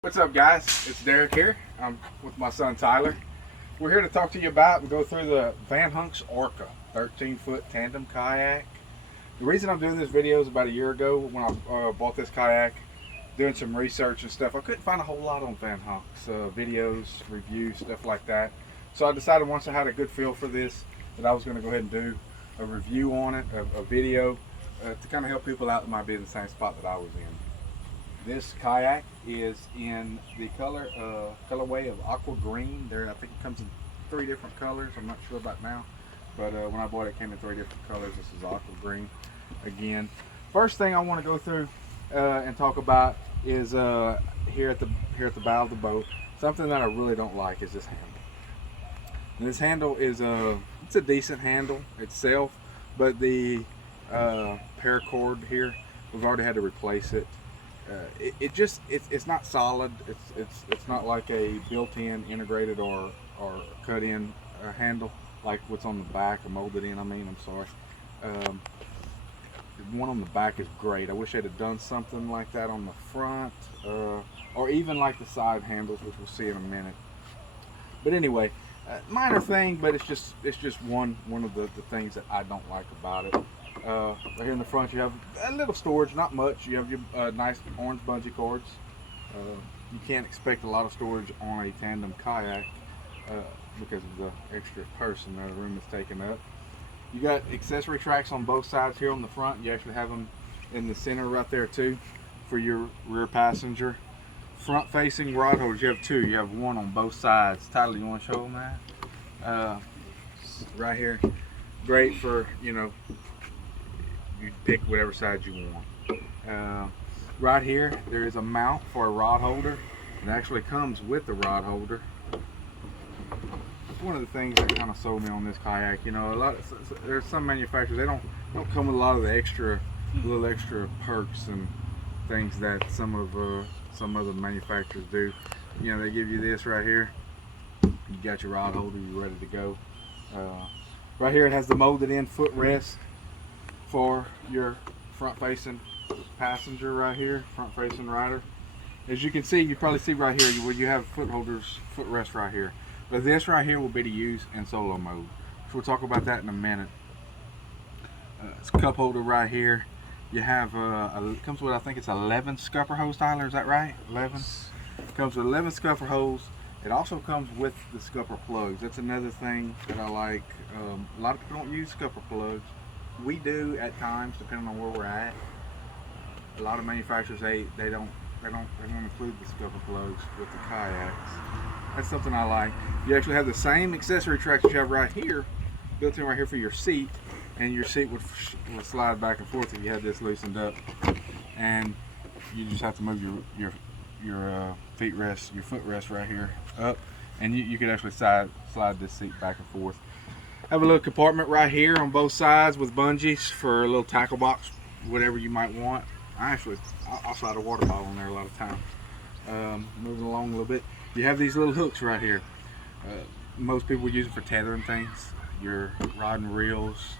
What's up, guys? It's Derek here. I'm with my son Tyler. We're here to talk to you about and go through the Vanhunks Orca 13-foot tandem kayak. The reason I'm doing this video is about a year ago when I bought this kayak, doing some research and stuff. I couldn't find a whole lot on Vanhunks, videos, reviews, stuff like that. So I decided once I had a good feel for this that I was going to go ahead and do a review on it, a video, to kind of help people out that might be in the same spot that I was in. This kayak is in the colorway of aqua green. I think it comes in 3 different colors. I'm not sure about now, but when I bought it, it came in 3 different colors. This is aqua green. Again, first thing I want to go through and talk about is here at the bow of the boat. Something that I really don't like is this handle. And this handle is it's a decent handle itself, but the paracord here, we've already had to replace it. It's not solid. It's not like a built-in integrated or cut-in handle like what's on the back or molded in. I'm sorry. The one on the back is great. I wish they'd have done something like that on the front, or even like the side handles, which we'll see in a minute. But anyway, minor thing, but it's just one of the things that I don't like about it. Right here in the front you have a little storage, not much. You have your nice orange bungee cords. You can't expect a lot of storage on a tandem kayak because of the extra person the room is taken up. You got accessory tracks on both sides here on the front. You actually have them in the center right there too for your rear passenger. Front facing rod holders, you have 2. You have one on both sides. Tyler, you want to show them that? Right here, great for, you pick whatever side you want. Right here there is a mount for a rod holder. It actually comes with the rod holder. One of the things that kind of sold me on this kayak, there's some manufacturers, they don't come with a lot of the little extra perks and things that some other manufacturers do. They give you this right here. You got your rod holder, you're ready to go. Right here it has the molded in footrest for your front facing passenger right here, front facing rider. As you can see, you probably see right here where you have footrest right here. But this right here will be to use in solo mode. So we'll talk about that in a minute. It's a cup holder right here. You have it comes with, I think it's 11 scupper hose, Tyler, is that right? 11? Comes with 11 scupper hose. It also comes with the scupper plugs. That's another thing that I like. A lot of people don't use scupper plugs. We do at times, depending on where we're at. A lot of manufacturers they don't include the scupper plugs with the kayaks. That's something I like. You actually have the same accessory tracks that you have right here, built in right here for your seat, and your seat would slide back and forth if you had this loosened up. And you just have to move your footrest right here up, and you could actually slide this seat back and forth. Have a little compartment right here on both sides with bungees for a little tackle box, whatever you might want. I'll slide a water bottle in there a lot of times. Moving along a little bit, you have these little hooks right here. Most people use it for tethering things, your rod and reels,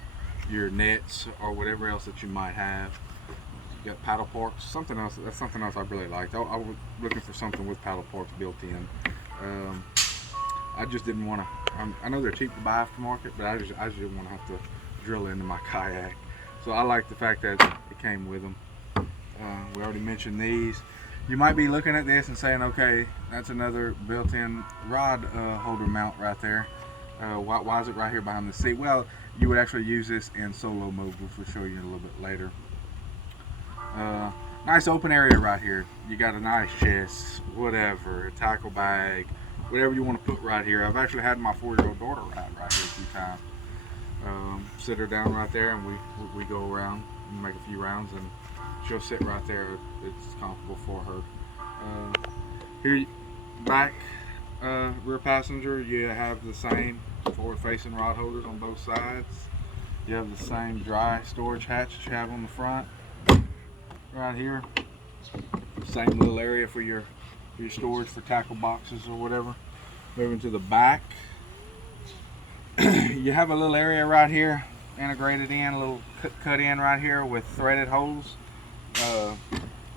your nets, or whatever else that you might have. You got paddle ports, something else. That's something else I really liked. I was looking for something with paddle ports built in. I just didn't want to. I know they're cheap to buy aftermarket, but I just didn't want to have to drill into my kayak. So I like the fact that it came with them. We already mentioned these. You might be looking at this and saying, okay, that's another built-in rod holder mount right there. Why is it right here behind the seat? Well, you would actually use this in solo mode, which we'll show you a little bit later. Nice open area right here. You got a nice chest, whatever, a tackle bag, whatever you want to put right here. I've actually had my 4-year-old daughter ride right here a few times. Sit her down right there, and we go around and make a few rounds, and she'll sit right there. It's comfortable for her. Here, back rear passenger, you have the same forward-facing rod holders on both sides. You have the same dry storage hatch that you have on the front. Right here, same little area for your storage for tackle boxes or whatever. Moving to the back, you have a little area right here integrated in, a little cut in right here with threaded holes.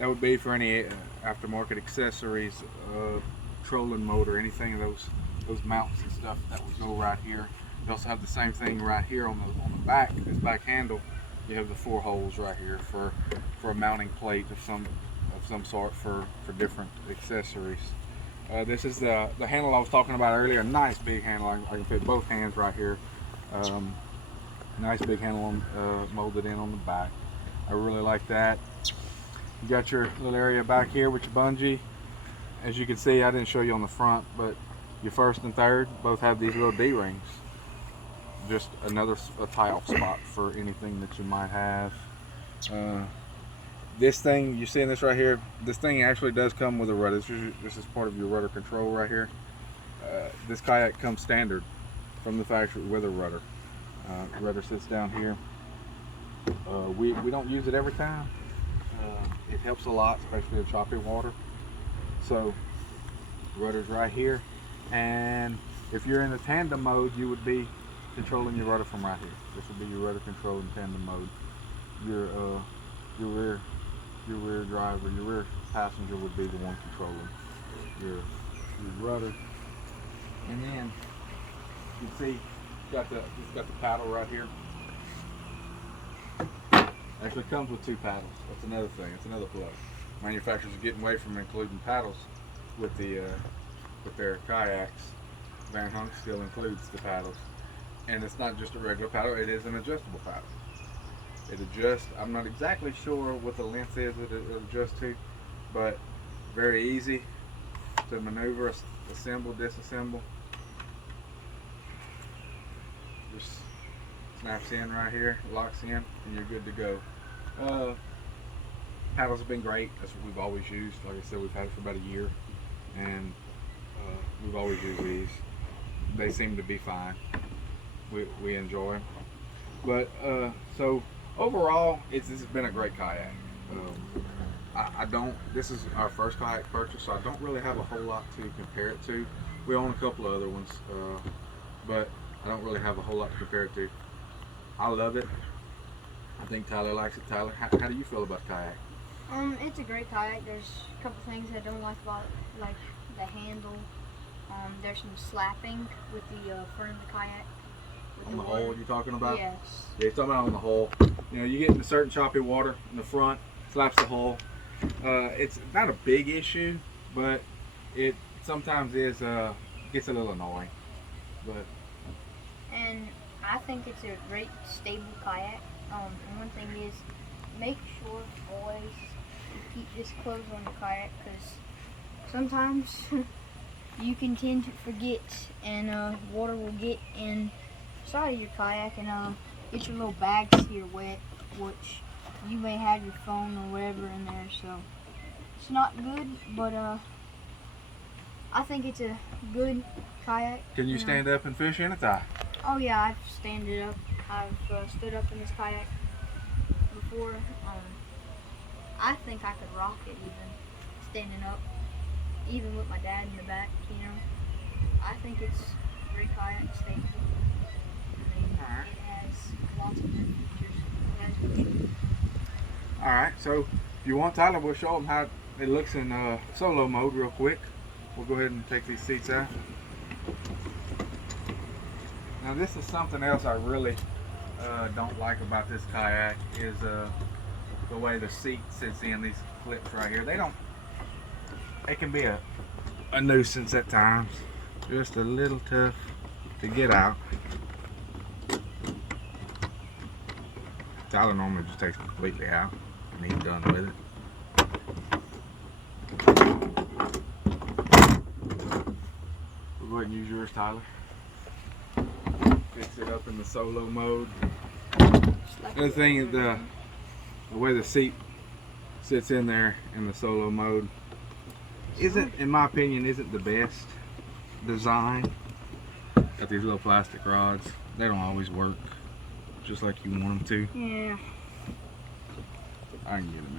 That would be for any aftermarket accessories, trolling motor, anything of those mounts and stuff that would go right here. You also have the same thing right here on the back, this back handle. You have the 4 holes right here for a mounting plate of some sort for different accessories. This is the handle I was talking about earlier. Nice big handle. I can fit both hands right here. Nice big handle molded in on the back. I really like that. You got your little area back here with your bungee. As you can see, I didn't show you on the front, but your first and third both have these little D-rings. Just another tie-off spot for anything that you might have. This thing, you're seeing this right here, this thing actually does come with a rudder. This is part of your rudder control right here. This kayak comes standard from the factory with a rudder. Rudder sits down here. We don't use it every time. It helps a lot, especially in choppy water. So rudder's right here, and if you're in a tandem mode, you would be controlling your rudder from right here. This would be your rudder control in tandem mode. Your rear driver, your rear passenger would be the one controlling your rudder. And then you can see it's got the paddle right here. Actually comes with 2 paddles. That's another thing. It's another plus. Manufacturers are getting away from including paddles with their kayaks. Vanhunks still includes the paddles, and it's not just a regular paddle. It is an adjustable paddle. It adjusts. I'm not exactly sure what the length is that it adjusts to, but very easy to maneuver, assemble, disassemble. Just snaps in right here, locks in, and you're good to go. Paddles have been great. That's what we've always used. Like I said, we've had it for about a year, and we've always used these. They seem to be fine. We enjoy them. But so overall, this has been a great kayak. I don't. This is our first kayak purchase, so I don't really have a whole lot to compare it to. We own a couple of other ones, but I don't really have a whole lot to compare it to. I love it. I think Tyler likes it. Tyler, how do you feel about kayak? It's a great kayak. There's a couple things I don't like about it, like the handle. There's some slapping with the front of the kayak. On the hull you're talking about? Yes. Yeah, you're talking about on the hull. You know, you get into certain choppy water in the front, slaps the hull. It's not a big issue, but it sometimes gets a little annoying. But and I think it's a great stable kayak. And one thing is, make sure always you keep this closed on the kayak, because sometimes you can tend to forget, and water will get inside of your kayak and get your little bags here wet, which you may have your phone or whatever in there. So it's not good, but I think it's a good kayak. Can you stand up and fish in it, Ty? Oh yeah, I've standed up. I've stood up in this kayak before. I think I could rock it even standing up, even with my dad in the back. You know, I think it's a great kayak, stable. I mean, it has lots of good features. All right, so if you want, Tyler, we'll show them how it looks in solo mode real quick. We'll go ahead and take these seats out. Now this is something else I really don't like about this kayak is the way the seat sits in these clips right here. It can be a nuisance at times. Just a little tough to get out. Tyler normally just takes it completely out and he's done with it. We'll go ahead and use yours, Tyler. Fix it up in the solo mode. The other thing is the way the seat sits in there in the solo mode isn't, in my opinion, isn't the best design. Got these little plastic rods. They don't always work just like you want them to. Yeah. I can get them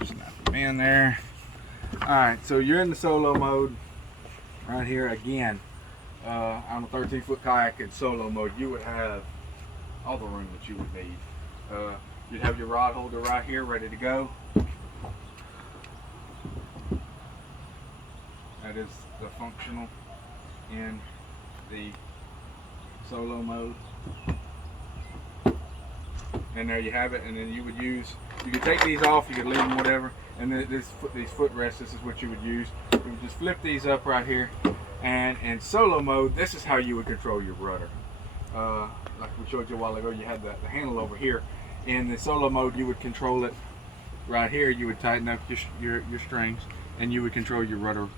in. Snap them in there. Alright, so you're in the solo mode right here again. On a 13-foot kayak in solo mode, you would have all the room that you would need. You'd have your rod holder right here ready to go. That is the functional in the solo mode. And there you have it. And then you could take these off, you could leave them, whatever. And then these footrests, this is what you would use. You would just flip these up right here. And in solo mode, this is how you would control your rudder. Like we showed you a while ago, you had the handle over here. In the solo mode, you would control it right here. You would tighten up your strings, and you would control your rudder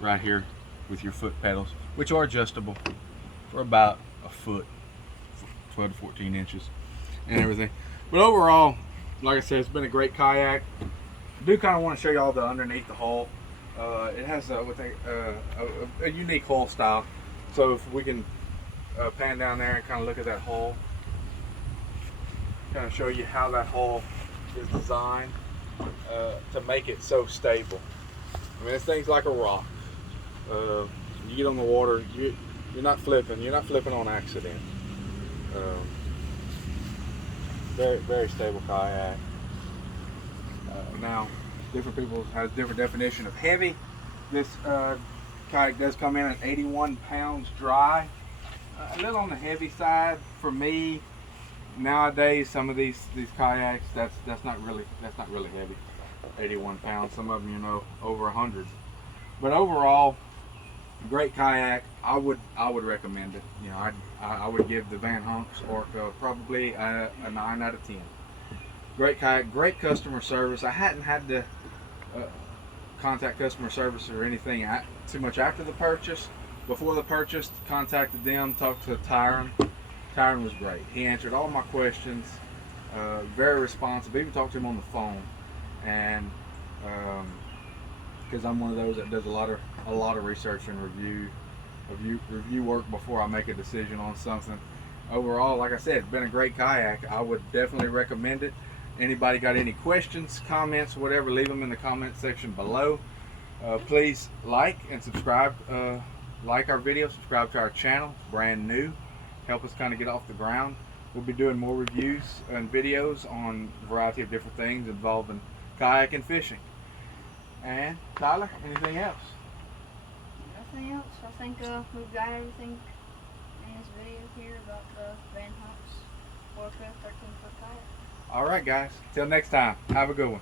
right here with your foot pedals, which are adjustable for about a foot, 12 to 14 inches, and everything. But overall, like I said, it's been a great kayak. I do kind of want to show you all the underneath the hull. It has a unique hull style. So if we can pan down there and kind of look at that hull, kind of show you how that hull is designed to make it so stable. I mean, this thing's like a rock. You get on the water, you're not flipping. You're not flipping on accident. Very, very stable kayak. Now, different people has different definition of heavy. This kayak does come in at 81 pounds dry. A little on the heavy side for me. Nowadays, some of these kayaks, that's not really heavy. 81 pounds. Some of them, you know, over 100. But overall, great kayak. I would recommend it. You know, I would give the Vanhunks Orca probably a 9 out of 10. Great kayak, great customer service. I hadn't had to contact customer service or anything too much after the purchase. Before the purchase, contacted them, talked to Tyron. Tyron was great. He answered all my questions, very responsive. Even talked to him on the phone, and because I'm one of those that does a lot of research and review work before I make a decision on something. Overall, like I said, it's been a great kayak. I would definitely recommend it. Anybody got any questions, comments, whatever, leave them in the comment section below. Please like and subscribe. Like our video, subscribe to our channel. It's brand new. Help us kind of get off the ground. We'll be doing more reviews and videos on a variety of different things involving kayak and fishing. And Tyler, anything else? Nothing else. I think we've got everything in this video here about the Vanhunks Orca 13-foot kayak. All right, guys. Till next time. Have a good one.